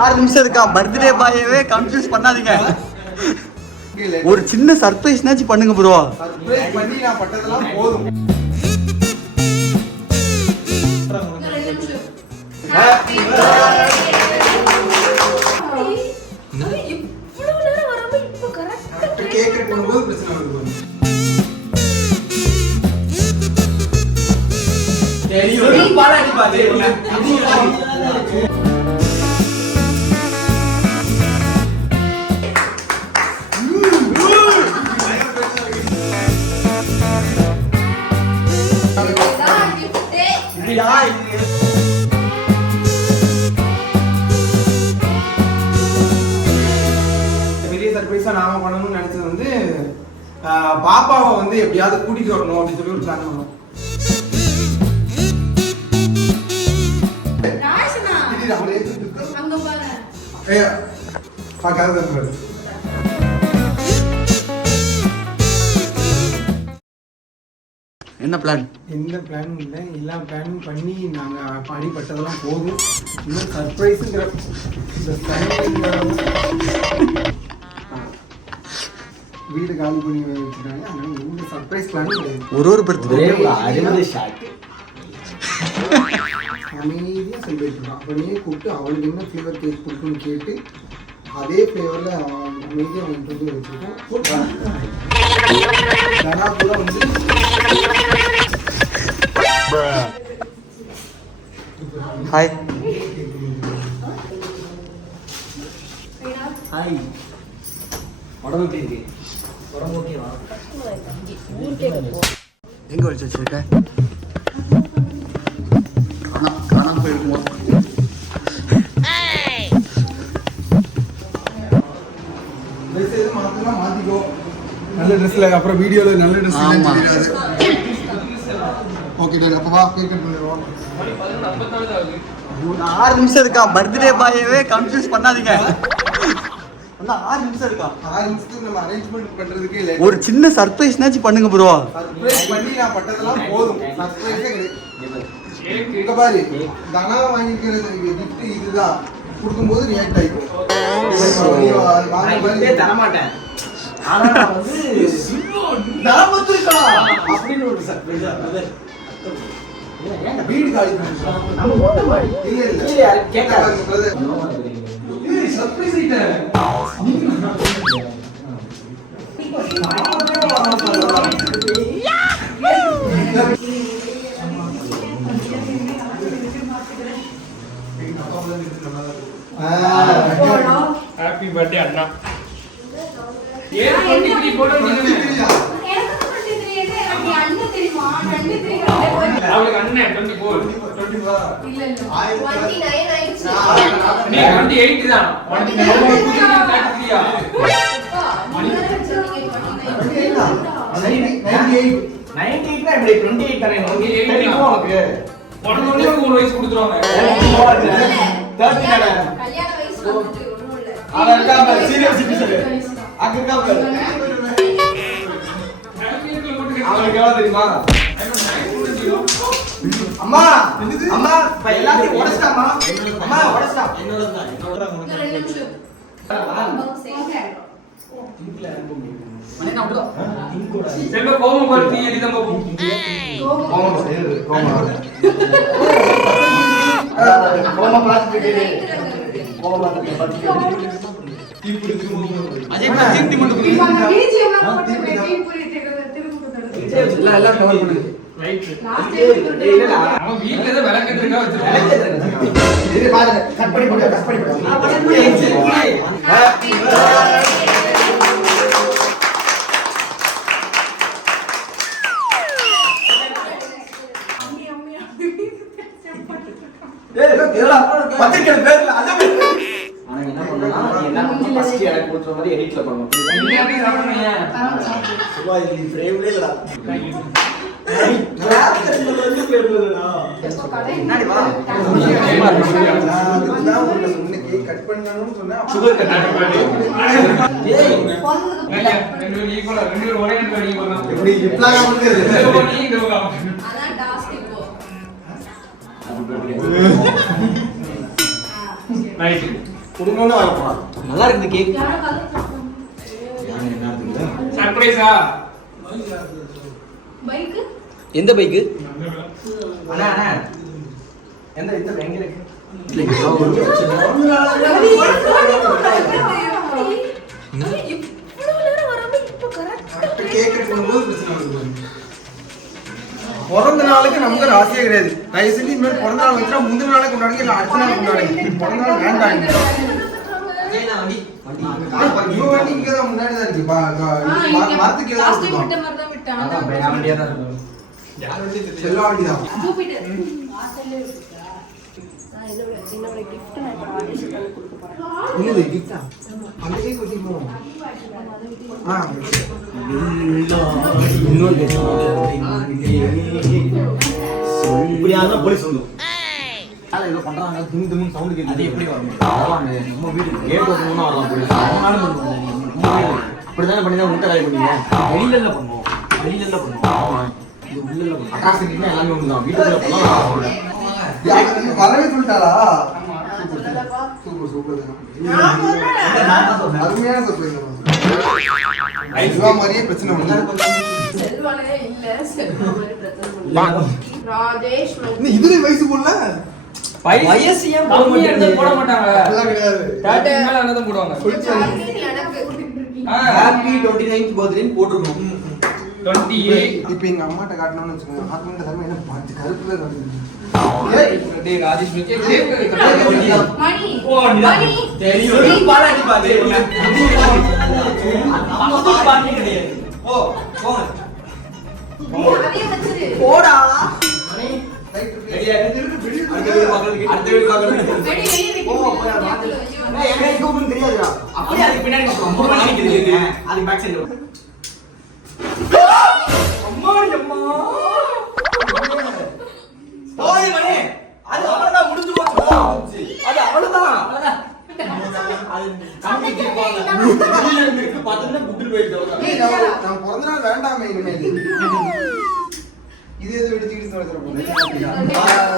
6 நிமிஷம் இருக்கா. Birthday பாயவே confuse பண்ணாதீங்க. ஒரு சின்ன சர்ப்ரைஸ்னாச்சும் பண்ணுங்க ப்ரோ. சர்ப்ரைஸ் பண்ணி நான் பட்டதெல்லாம் போதும். Happy birthday. இவ்வளவு நேரம் வராம இப்போ கரெக்ட்டா கேக் கட் பண்ணும்போது பிரச்சனை வருது. தெரியும் பாலாடி பாத்தீங்க. பெரிய சர்ப்ரைஸா நாம பண்ணணும்னு நினைச்சது வந்து பாப்பாவை வந்து எப்படியாவது கூட்டிட்டு வரணும் அப்படின்னு சொல்லி ஒரு பிளான் பண்ணோம். என்ன பிளான்? எந்த பிளானும் இல்லை, எல்லா பிளானும் பண்ணி நாங்கள் பாடிப்பட்டதெல்லாம் போதும். இன்னும் சர்ப்ரைஸுங்கிற வீடு காலி பண்ணி வச்சுட்டாங்க. அதனால எந்த சர்ப்ரைஸ் பிளானும் கிடையாது. ஒரு பர்த்டே அமைதியாக செலிப்ரேட் பண்ணுறோம். அப்படியே கூப்பிட்டு அவளுக்கு என்ன ஃப்ளேவர் கேக் கொடுக்குன்னு கேட்டு அதே ஃப்ளேவரில் அமைதியாக அவங்களுக்கு வந்து வச்சுருக்கோம். தனாபுரா வந்து ஹாய் ஹாய். உடம்பு எப்படி இருக்கு? உடம்பு ஓகேவா? எங்க வச்சு வச்சிருக்க? காணாம போயிருக்குமோ? மாத்திக்கோ. நல்ல ட்ரெஸ்ல அப்புறம் வீடியோல நல்ல ட்ரெஸ். ஆமா ஓகே டன். அப்ப வா கேக் கட் பண்ணிடுவோம். 6 நிமிஷம் இருக்கா. பர்த்டே பாயவே கன்ஃபியூஸ் பண்ணாதீங்க. 6 நிமிஷம் இருக்கா. 6 நிமிஷத்துக்கு நம்ம அரேஞ்ச்மென்ட் பண்றதுக்கே இல்ல. ஒரு சின்ன சர்ப்ரைஸ்னாச்சும் பண்ணுங்க ப்ரோ. சர்ப்ரைஸ் பண்ணி நான் பட்டதெல்லாம் போதும். சர்ப்ரைஸே கிடையாது. இங்க பாரு, தனா வாங்கிக்கிறது கிஃப்ட் இதுதான். கொடுக்கும்போது ரியாக்ட் ஆயிடும். நான் தர மாட்டேன். ஆனா நான் வந்து தரமத்துக்கா அப்படின்னு ஒரு சர்ப்ரைஸ். வீடு காலி பண்ணிட்டோம். இல்ல இல்ல கேட்காத பிரதர். ஏய் சர்ப்ரைஸ் ஐட்டம். ஹாப்பி பர்த்டே அண்ணா. ஏன் 23 போட்டோ நீங்க எனக்கு 23 என்ன எனக்கு அண்ணன் தெரியுமா? 23 அவளுக்கு அண்ணன் 24 இல்ல இல்ல 29 ஆயிடுச்சு. நீ 28 தான். 29 98 எப்படி 28 தானே? 28 உனக்கு உனக்கு 3 வயசு கொடுத்துருவாங்க. 30 தானே? கல்யாண வயசு வந்துட்டு ஒண்ணும் இல்ல. அத இருக்கா பாரு சீரியஸ் சிட்டிசன். அங்க இருக்கா பாரு. அவனுக்கு எவ்வளவு தெரியுமா? அம்மா அம்மா எல்லாத்தையும் உடைச்சிட்டாமா. அம்மா உடைச்சிட்டா. என்னோட தான். என்னோட உனக்கு 2 நிமிஷம். செல்வ கோமம் பத்தி எடிதம் பாப்போம். கோமம் சேரு கோமம். கோமம் பிளாஸ்டிக் கோமம் பிளாஸ்டிக் அஜய் பிரஜின் டிமண்ட் எல்லாம் கவர் பண்ணுங்க. அவன் வீட்ல ஏதோ விளக்கத்துக்கா வச்சிருக்கான். இது பாருங்க கட் பண்ணி போடு கட் பண்ணி போடு. Happy birthday. ஏய் ஏடா பத்திரிக்கை பேர்ல அத ஆனா என்ன பண்ணனும்னா என்ன பண்ணனும் ஃபர்ஸ்ட் எனக்கு கொடுத்த மாதிரி எடிட்ல பண்ணனும். எல்லாமே சாப்பிடுறீங்க. சும்மா இது ஃப்ரேம்ல இல்லடா. என்னடி வா அதுதான் உங்களுக்கு சொன்ன கேக் கட் பண்ணணும்னு சொன்னா சுகர் கட் ரெண்டு ஈக்குவலா ரெண்டு ஒரே இடத்துல ஈக்குவலா எப்படி இப்பலாம் வந்து நீங்க அதான் டாஸ்க் இப்போ ரைட் குடுங்கன்னு வர போறான் நல்லா இருக்கு இந்த கேக் யாரோ கலர் சர்ப்ரைஸா பைக் எந்த பைக்கு அண்ணா எந்த இந்த எங்க இருக்கு கேக் கட் பண்ணும்போது பிரச்சனை வருது பிறந்த நாளுக்கு நமக்கு ராசியே கிடையாது தயவு செஞ்சு இனிமேல் பிறந்த நாள் வச்சா முந்தின நாளை கொண்டாடுங்க இல்ல அடுத்த நாள் கொண்டாடுங்க பிறந்த நாள் வேண்டாம் இவன் வண்டி இங்கதான் முன்னாடி தான் இருக்கு மரத்துக்கு எல்லாம் விட்ட மாதிரி தான் விட்டான் நான் வண்டியா தான் இருக்கும் செல்ல வண்டி தான் ஜூபிட்டர் வாசல்ல விட்டுட்டா நான் என்னோட gift நான் இப்ப ஆர்டர் பண்ணி கொடுக்க போறேன் என்னது கிஃப்டா அந்த கேக் வச்சிருக்கோம் இன்னொரு இப்படியாதான் போலீஸ் சொல்லும் ஏதோ பண்றாங்க துணி சவுண்ட் கேட்குது அது எப்படி வரும் நம்ம வீடு கேட் ஓப்பன் வரலாம் போலீஸ் அவனாலும் பண்ணுவாங்க இப்படிதானே பண்ணி தான் முட்டை காலி பண்ணீங்க வெளியில பண்ணுவோம் வெளியில பண்ணுவோம் இது உள்ள அட்டாசிட்டினா எல்லாமே ஒண்ணுதான் வீட்டுக்குள்ள பண்ணலாம் வரவே சொல்லிட்டாளா சொல்லலப்பா சூப்பர் நான் சொல்றேன் அருமையான சர்ப்ரைஸ் மாதிரியே பிரச்சனை ஒண்ணு செல்வானே இல்ல செல்வா மாதிரி பிரச்சனை ராஜேஷ் இன்னும் இதுல வயசு போடல வயசு ஏன் கம்மியா இருந்தா போட மாட்டாங்க அதெல்லாம் கிடையாது 30 மேல ஆனதும் போடுவாங்க எனக்கு ஹாப்பி 29th பர்த்டேன்னு போட்டுருக்கோம் 28 இப்ப எங்க அம்மாட்ட காட்டணும்னு வச்சுக்கோங்க ஆத்மண்ட தர்மம் என்ன பார்த்து கருப்புல வந்து டேய் ராஜேஷ் கேக் மணி ஓ மணி தெரியும் பாலாடி பாத்து நம்ம பாட்டி கிடையாது ஓ போங்க அதே வச்சிரு போடா மணி ரெடியா அடுத்த வீடு பார்க்கறதுக்கு வெடி வெடி எங்க கூப்பிட்டு தெரியாதுடா அப்படியே அதுக்கு பின்னாடி ரொம்ப மணி தெரியுங்க அதுக்கு பேக் சைடுல அம்மா அம்மா ஓய் மணி அது அவ்வளவுதான் முடிஞ்சு போச்சு அது அவ்வளவுதான் அது கம்பி போவாங்க இருக்கு பார்த்தா புட்டில் போயிடுது நான் பிறந்த நாள் வேண்டாமே இனிமேல் இது எது வெடிச்சுக்கிட்டு வச்சிட போறேன்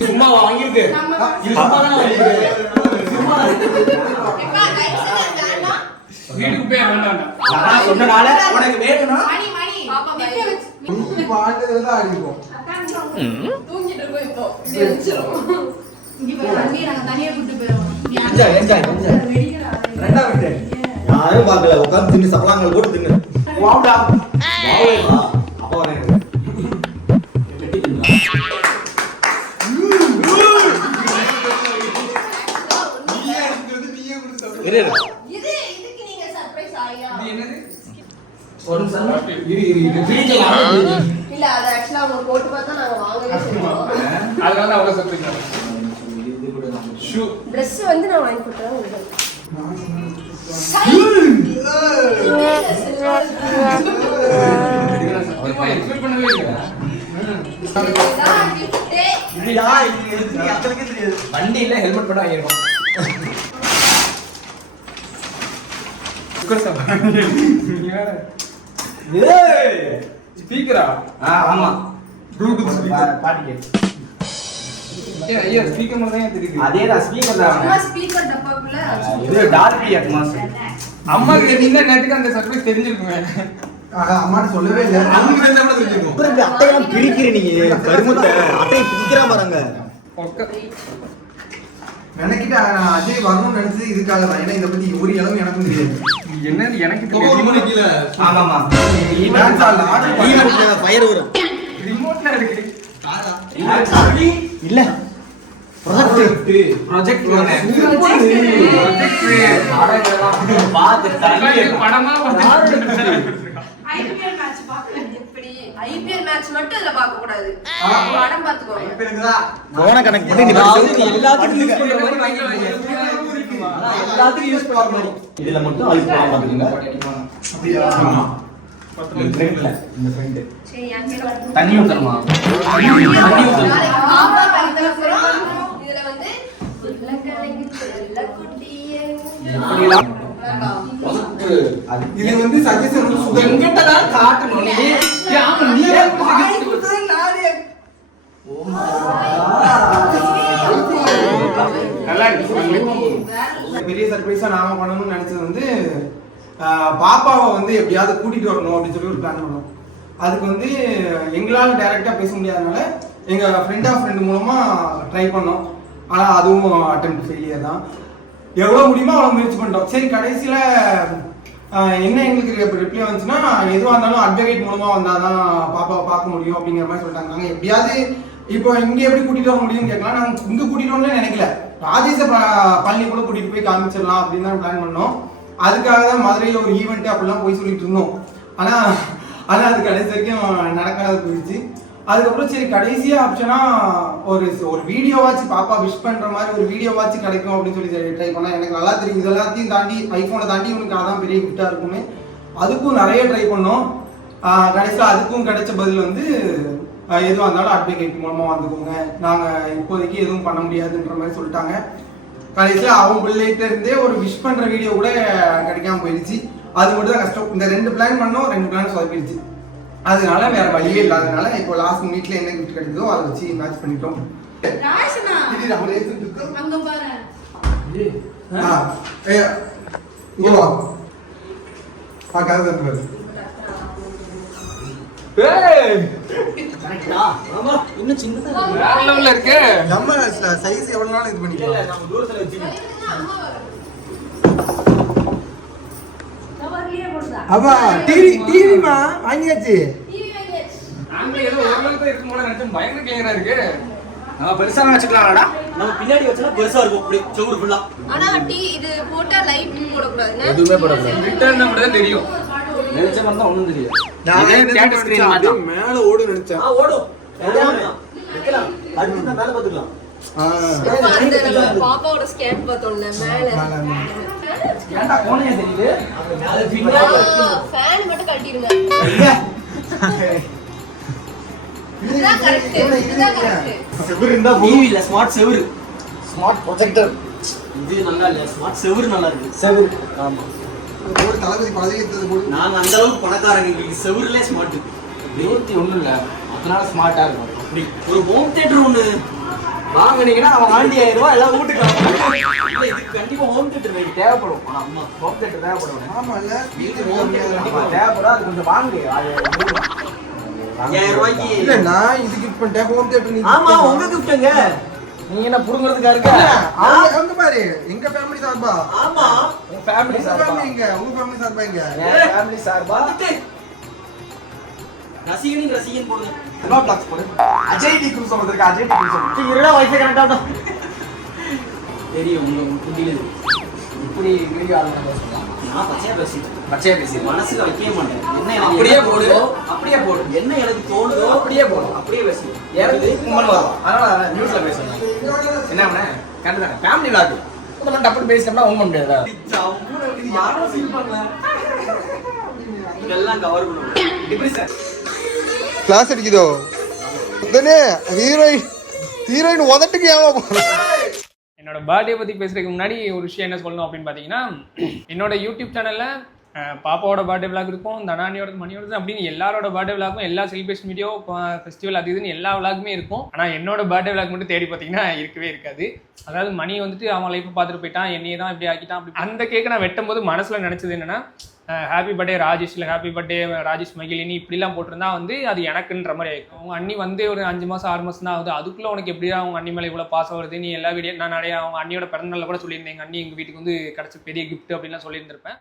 சும்மா வாங்கிருக்கு இது சும்மா தான வாங்கிருக்கு சும்மா வீட்டுக்கு போய் வேண்டாம் நான் சொன்னனால உனக்கு வேணும்னா மணி மணி பாப்பா வைக்க வச்சு நீ பாட்டதுல தான் ஆடிப்போம் தூங்கிட்டு இருக்கோம் இப்போ இப்படி வச்சிரும் இங்க போய் வண்டி நாங்க தனியா கூட்டி போறோம் என்ஜாய் வெடிக்கடா ரெண்டா விட்டு யாரும் பார்க்கல உட்கார்ந்து தின்னு சப்பலாங்கள் போட்டு தின்னு வாடா வா அப்போ வரேன் இது இதுக்கு நீங்க சர்ப்ரைஸ் ஆயா இது என்னது ஒரு நிமிஷம் இரு பிரிக்கலாம் இல்ல அது एक्चुअली அவங்க போட்டு பார்த்தா நாங்க வாங்கவே செஞ்சோம் அதனால அவ்வளவு சர்ப்ரைஸ் ஷூ Dress வந்து நான் வாங்கி கொடுத்தேன் உங்களுக்கு சத்தியமா எக்ஸ்பெக்ட் பண்ணவே இல்லை இல்லடா இது எதுக்கு அத்தனைக்கு தெரியாது வண்டியில ஹெல்மெட் போட்டு வாங்கிருக்கோம் ஏய் ஸ்பீக்கரா ஆமா ப்ளூடூத் ஸ்பீக்கர் பாட்டு கேட்டு ஏன் ஐயா ஸ்பீக்கர் மட்டும் தான் தெரியுது அதேதான் ஸ்பீக்கர் அம்மா தான் ஸ்பீக்கர் டப்பாக்குள்ள இது டார்பி அட்மாஸ் அம்மாக்கு தெரிஞ்சா நேத்துக்கு அந்த சர்ப்ரைஸ் தெரிஞ்சிருக்குமே அம்மாட்ட சொல்லவே இல்லை அவங்க வேணா கூட தெரிஞ்சுக்கும் அட்டையெல்லாம் பிரிக்கிற நீங்க கருமத்தை அட்டையை பிரிக்கிறா பாருங்க ஒக்க நினைக்கிட்டு நான் அஜய் வரணும்னு நினைச்சது இதுக்காக தான் ஏன்னா இதை பத்தி ஒரு அளவு எனக்கும் தெரியாது என்னது எனக்கு தெரியும் ஆமாமா டான்ஸ் ஆடல ஆர்டர் பண்ணி ஃபயர் வரும் ரிமோட்ல இருக்கு இல்ல ப்ராஜெக்ட் பாத்து படமா ஐபிஎல் மேட்ச் பார்க்கறது எப்படி IPL மேட்ச் மட்டும் இதுல பார்க்க கூடாது. படம் பார்த்துக்கோங்க. போன கணக்கு பண்ணி எல்லாத்துக்கும் யூஸ் பண்ற மாதிரி வாங்கிடுவாங்க. எல்லாத்துக்கும் யூஸ் பண்ற மாதிரி. இதுல மட்டும் ஐஸ் படம் பாத்துக்கங்க. அப்படியே ஃப்ரெண்ட்ல இந்த ஃப்ரெண்ட். சரி என்கிட்ட தண்ணி ஊத்தணுமா? தண்ணி ஊத்தணும். நாளைக்கு பாப்பா பக்கத்துல போறோம். இதுல வந்து உலகலங்கி செல்ல குட்டியே. எப்படிலாம் இது வந்து சஜஷன் சுகர் எங்கிட்ட தான் காட்டணும் நீ. ஆமா நீ நல்லா இருக்கு. பெரிய சர்ப்ரைஸா நாம பண்ணணும்னு நினைச்சது வந்து பாப்பாவை வந்து எப்படியாவது கூட்டிட்டு வரணும் அப்படின்னு சொல்லி ஒரு பிளான் பண்ணோம். அதுக்கு வந்து எங்களால டைரக்டா பேச முடியாதனால எங்க ஃப்ரெண்ட் ஆஃப் ஃப்ரெண்ட் மூலமா ட்ரை பண்ணோம். ஆனா அதுவும் அட்டெம்ப்ட் ஃபெயிலியர் தான். எவ்வளவு முடியுமோ அவ்வளவு முயற்சி பண்ணிட்டோம். சரி கடைசியில என்ன எங்களுக்கு ரிப்ளை வந்துச்சுன்னா எதுவாக இருந்தாலும் அட்வொகேட் மூலமா வந்தாதான் பாப்பாவை பார்க்க முடியும் அப்படிங்கிற மாதிரி சொல்லிட்டாங்க. நாங்கள் எப்படியாவது இப்போ இங்க எப்படி கூட்டிட்டு வர முடியும்னு கேட்கலாம். நாங்கள் இங்க கூட்டிட்டு வரணும்னு நினைக்கல. ராஜேஷ பள்ளி கூட கூட்டிட்டு போய் காமிச்சிடலாம் அப்படின்னு தான் பிளான் பண்ணோம். அதுக்காக தான் மதுரையில் ஒரு ஈவெண்ட் அப்படிலாம் போய் சொல்லிட்டு இருந்தோம். ஆனா அது கடைசி வரைக்கும் நடக்காத போயிடுச்சு. அதுக்கப்புறம் சரி கடைசியா ஆப்ஷனா ஒரு வீடியோவாச்சு பாப்பா விஷ் பண்ற மாதிரி ஒரு வீடியோவாச்சு கிடைக்கும் அப்படின்னு சொல்லி ட்ரை பண்ணா. எனக்கு நல்லா தெரியும் இது எல்லாத்தையும் தாண்டி ஐபோனை தாண்டி உனக்கு அதான் பெரிய கிஃப்டா இருக்கும்னு அதுக்கும் நிறைய ட்ரை பண்ணோம். கடைசியில் அதுக்கும் கிடைச்ச பதில் வந்து எதுவாக இருந்தாலும் அட்வொகேட் மூலமா வந்துக்கோங்க, நாங்க இப்போதைக்கு எதுவும் பண்ண முடியாதுன்ற மாதிரி சொல்லிட்டாங்க. கடைசியில் அவங்க பிள்ளைகிட்ட இருந்தே ஒரு விஷ் பண்ற வீடியோ கூட கிடைக்காம போயிடுச்சு. அது மட்டும் தான் கஷ்டம். இந்த 2 பிளான் பண்ணோம், 2 பிளான் சொதப்பிடுச்சு. அதனால வேற வழியே இல்லாதனால இப்போ லாஸ்ட் மினிட்ல என்ன கிஃப்ட் கிடைக்குதோ அதை வச்சு மேட்ச் பண்ணிட்டோம். ராஷனா இது நம்ம ஏத்துட்டு அங்க பாரு. இங்க வா. பாக்காத பாரு. ஏய் கரெக்ட்டா? ஆமா இன்னும் சின்னதா இருக்கு. வேற லெவல்ல இருக்கு. நம்ம சைஸ் எவ்வளவு நாள் இது பண்ணிக்கலாம். நம்ம தூரத்துல வச்சுக்கலாம். கவர்லியே போடுதா. அப்பா டிவிமா வாங்கியாச்சு. டிவி வாங்கியாச்சு. நாங்க ஏதோ ஓரளவுக்கு இருக்கும் போல நினைச்சோம். பயங்கர கிளியரா இருக்கு. நம்ம பெருசா வச்சுக்கலாம்டா. நம்ம பின்னாடி வச்சா பெருசா இருக்கும். அப்படி செவுரு ஃபுல்லா. ஆனா இது போட்டா லைட் போட கூடாதுன்னா. எதுவுமே போடக்கூடாது. ரிட்டர்ன் மட்டும் தான் தெரியும். நினைச்ச மாதிரி தான் ஒண்ணும் தெரியாது. நான் தியேட்டர் ஸ்கிரீன் மாதிரி மேல ஓடு நினைச்சேன். ஓடும். வைக்கலாம். அடுத்து நான் மேல பாத்துக்கலாம். பாப்பாவோட ஸ்கேன் பார்த்தோம்ல மேல. ஏன்டா கோணையா தெரியுது? அது பின்னாடி ஃபேன் மட்டும் கட்டிடுங்க. இதுதான் கரெக்ட். இதுதான் கரெக்ட். செவுரு இருந்தா டிவி இல்ல ஸ்மார்ட் செவுரு. Smart projector. இது நல்லா இல்ல. ஸ்மார்ட் செவுரு நல்லா இருக்கு. செவுரு. ஆமா. ஒரு தளபதி பழகிட்டது போடு. நாங்க அந்த அளவுக்கு பணக்காரங்க. எங்களுக்கு செவுருலே ஸ்மார்ட். 21 இல்ல. அதனால ஸ்மார்ட்டா இருக்கும். அப்படி ஒரு ஹோம் தியேட்டர் ஒண்ணு வாங்குனீங்கன்னா அவன் 5000 ரூபாய் எல்லாம் வீட்டுக்கு இல்ல இது கண்டிப்பா ஹோம் தியேட்டர் வேணும் தேவைப்படும். ஆமா ஹோம் தியேட்டர் தேவைப்படும். ஆமா இல்ல வீட்டுக்கு ஹோம் தியேட்டர் கண்டிப்பா தேவைப்படும். அது கொஞ்சம் வாங்கு. 5000 ரூபாய்க்கு இல்ல நான் இது கிஃப்ட் பண்ணிட்டேன் ஹோம் தியேட்டர். நீ ஆமா உங்க கிஃப்ட்ங்க. நீங்க என்ன புடுங்கிறதுக்கா இருக்க? அவங்க பாரு எங்க ஃபேமிலி சார்பா. ஆமா உங்க ஃபேமிலி உங்க சார்பா. ஃபேமிலி எங்க உங்க ஃபேமிலி சார்பா எங்க என் ஃபேமிலி சார்பா. ரசிகன் போடுங்க. என்ன பிளாக்ஸ் போடு. அஜய் டி குரூஸ் வந்திருக்கு. அஜய் டி குரூஸ். இருடா வைஃபை கனெக்ட் ஆகட்டும். தெரியும் உங்க குட்டில இப்படி வீடியோ ஆன் பண்ண சொல்லுங்க. நான் பச்சையா பேசி மனசுல வைக்க மாட்டேன். என்ன எனக்கு அப்படியே போடு. அப்படியே போடு. என்ன எனக்கு தோணுதோ அப்படியே போடு. அப்படியே பேசி எனக்கு கும்மன் வரும். அதனால நியூஸ்ல பேசுறேன். என்ன பண்ண? கண்டுதானே ஃபேமிலி vlog. இதெல்லாம் டப்பு பேசிட்டோம்னா ஒண்ணும் முடியாதா? யாரோ ஃபீல் பண்ணல. இதெல்லாம் கவர் பண்ணுங்க. டிப்ரெஷன். கிளாஸ் அடிக்குதோ உடனே ஹீரோயின் உதட்டுக்கு ஏமா போற. என்னோட பர்த்டே பற்றி பேசுறதுக்கு முன்னாடி ஒரு விஷயம் என்ன சொல்லணும் அப்படின்னு பார்த்தீங்கன்னா, என்னோட யூடியூப் சேனலில் பாப்பாவோட பர்த்டே விளாக் இருக்கும், தனானியோட மணியோட அப்படின்னு எல்லாரோட பர்த்டே விளாக்கும், எல்லா செலிப்ரேஷன் வீடியோ ஃபெஸ்டிவல் அது இதுன்னு எல்லா விளாக்குமே இருக்கும். ஆனால் என்னோட பர்த்டே விளாக் மட்டும் தேடி பார்த்தீங்கன்னா இருக்கவே இருக்காது. அதாவது மணி வந்துட்டு அவன் லைஃப்பை பார்த்துட்டு போயிட்டான், என்னையே தான் இப்படி ஆக்கிட்டான். அப்படி அந்த கேக்கை நான் வெட்டும் போது மனசில் நினச்சது என்னன்னா, ஹாப்பி பர்த்டே ராஜேஷ், இல்லை ஹாப்பி பர்த்டே ராஜேஷ் மகிழினி இப்படிலாம் போட்டிருந்தா வந்து அது எனக்குன்ற மாதிரி ஆயிருக்கும். அவங்க அண்ணி வந்து ஒரு 5 மாதம் 6 மாதம் தான் ஆகுது. அதுக்குள்ளே உனக்கு எப்படியா அவங்க அண்ணி மேலே இவ்வளோ பாசம் வருது, நீ எல்லா வீடியோ நான் நிறையா அவங்க அண்ணியோட பிறந்தநாளில் கூட சொல்லியிருந்தேன், எங்கள் அண்ணி எங்கள் வீட்டுக்கு வந்து கிடச்ச பெரிய கிஃப்ட் அப்படின்லாம் சொல்லியிருந்திருப்பேன்.